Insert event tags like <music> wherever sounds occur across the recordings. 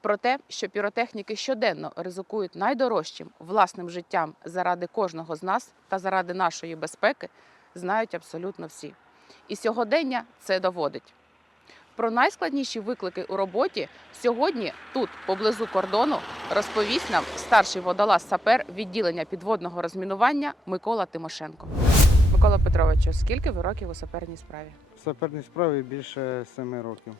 Про те, що піротехніки щоденно ризикують найдорожчим власним життям заради кожного з нас та заради нашої безпеки, знають абсолютно всі. І сьогодення це доводить. Про найскладніші виклики у роботі сьогодні тут, поблизу кордону, розповість нам старший водолаз сапер відділення підводного розмінування Микола Тимошенко. Микола Петровичу, скільки ви років у саперній справі? В саперній справі більше семи років.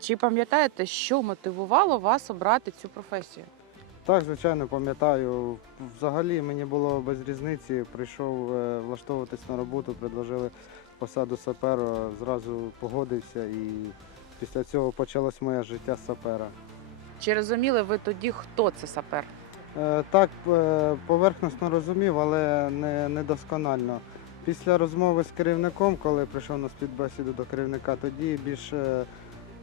Чи пам'ятаєте, що мотивувало вас обрати цю професію? Так, звичайно, пам'ятаю. Взагалі мені було без різниці. Прийшов е, влаштовуватись на роботу, предложили посаду сапера, зразу погодився і після цього почалось моє життя сапера. Чи розуміли ви тоді, хто це сапер? Е, Так, е, поверхносно розумів, але не, не досконально. Після розмови з керівником, коли прийшов на співбесіду до керівника, тоді більш, е,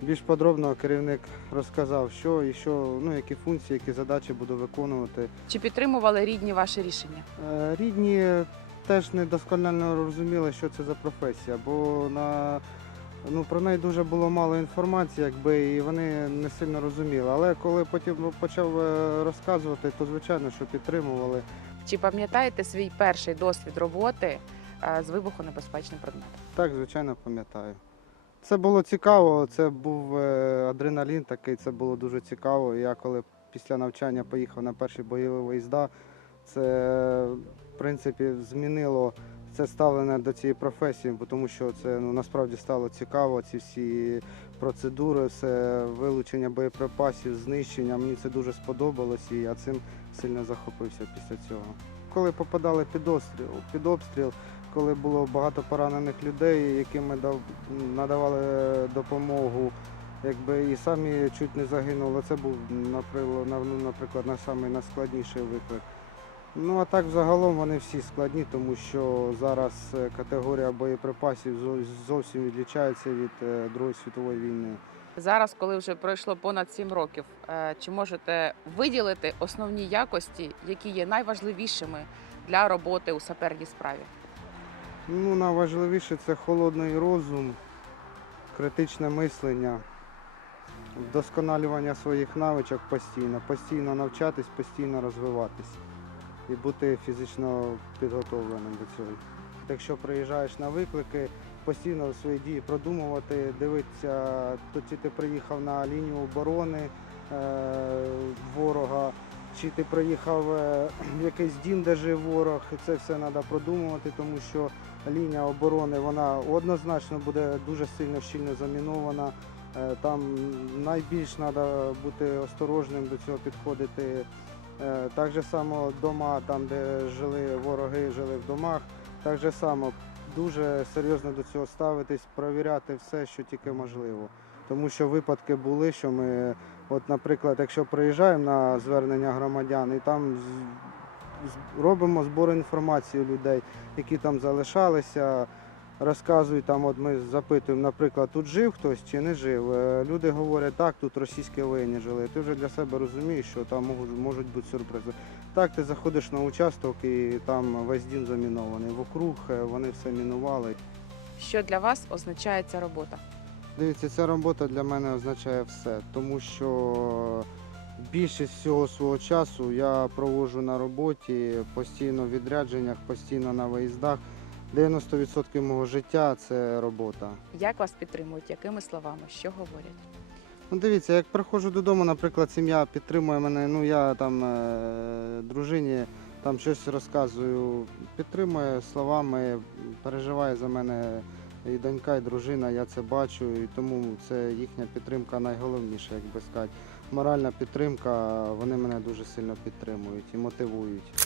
більш подробно керівник розказав, що і що, ну, які функції, які задачі буду виконувати. Чи підтримували рідні ваше рішення? Е, Рідні теж не досконально розуміли, що це за професія, бо на, ну, про неї дуже було мало інформації, якби, і вони не сильно розуміли. Але коли потім почав е, розказувати, то звичайно, що підтримували. Чи пам'ятаєте свій перший досвід роботи е, з вибухонебезпечним предметом? Так, звичайно, пам'ятаю. Це було цікаво, це був е, адреналін такий, це було дуже цікаво. Я коли після навчання поїхав на перші бойові виїзда, це в принципі змінило це ставлення до цієї професії, тому що це ну, насправді стало цікаво. Ці всі процедури, все вилучення боєприпасів, знищення. Мені це дуже сподобалось і я цим сильно захопився після цього. Коли попадали під обстріл, під обстріл коли було багато поранених людей, яким ми надавали допомогу, якби і самі чуть не загинули. Це був наприклад, ну, самий найскладніший виклик. Ну а так взагалом вони всі складні, тому що зараз е, категорія боєприпасів зовсім відлічається від е, Другої світової війни. Зараз, коли вже пройшло понад 7 років, е, чи можете виділити основні якості, які є найважливішими для роботи у саперній справі? Ну, найважливіше це холодний розум, критичне мислення, вдосконалювання своїх навичок постійно, постійно навчатись, постійно розвиватись і бути фізично підготовленим до цього. Якщо приїжджаєш на виклики, постійно свої дії продумувати, дивитися, то чи ти приїхав на лінію оборони е, ворога, чи ти приїхав е, <clears throat> якийсь дім, де жив ворог, це все треба продумувати, тому що лінія оборони вона однозначно буде дуже сильно щільно замінована. Е, Там найбільш треба бути осторожним до цього підходити. Е, Так же само дома, там де жили вороги, жили в домах, так же само дуже серйозно до цього ставитись, перевіряти все, що тільки можливо. Тому що випадки були, що ми, от, наприклад, якщо приїжджаємо на звернення громадян і там робимо збор інформації людей, які там залишалися, розказують там, от ми запитуємо, наприклад, тут жив хтось чи не жив. Е, Люди говорять, так, тут російські воєнні жили. Ти вже для себе розумієш, що там можуть, можуть бути сюрпризи. Так, ти заходиш на участок і там весь дім замінований. Вокруг е, вони все мінували. Що для вас означає ця робота? Дивіться, ця робота для мене означає все, тому що більшість всього свого часу я проводжу на роботі, постійно в відрядженнях, постійно на виїздах. 90% мого життя це робота. Як вас підтримують? Якими словами? Що говорять? Ну, дивіться, як приходжу додому, наприклад, сім'я підтримує мене, ну я там е, дружині там щось розказую, підтримує словами, переживає за мене і донька, і дружина, я це бачу, і тому це їхня підтримка найголовніша, як би сказати. Моральна підтримка, вони мене дуже сильно підтримують і мотивують.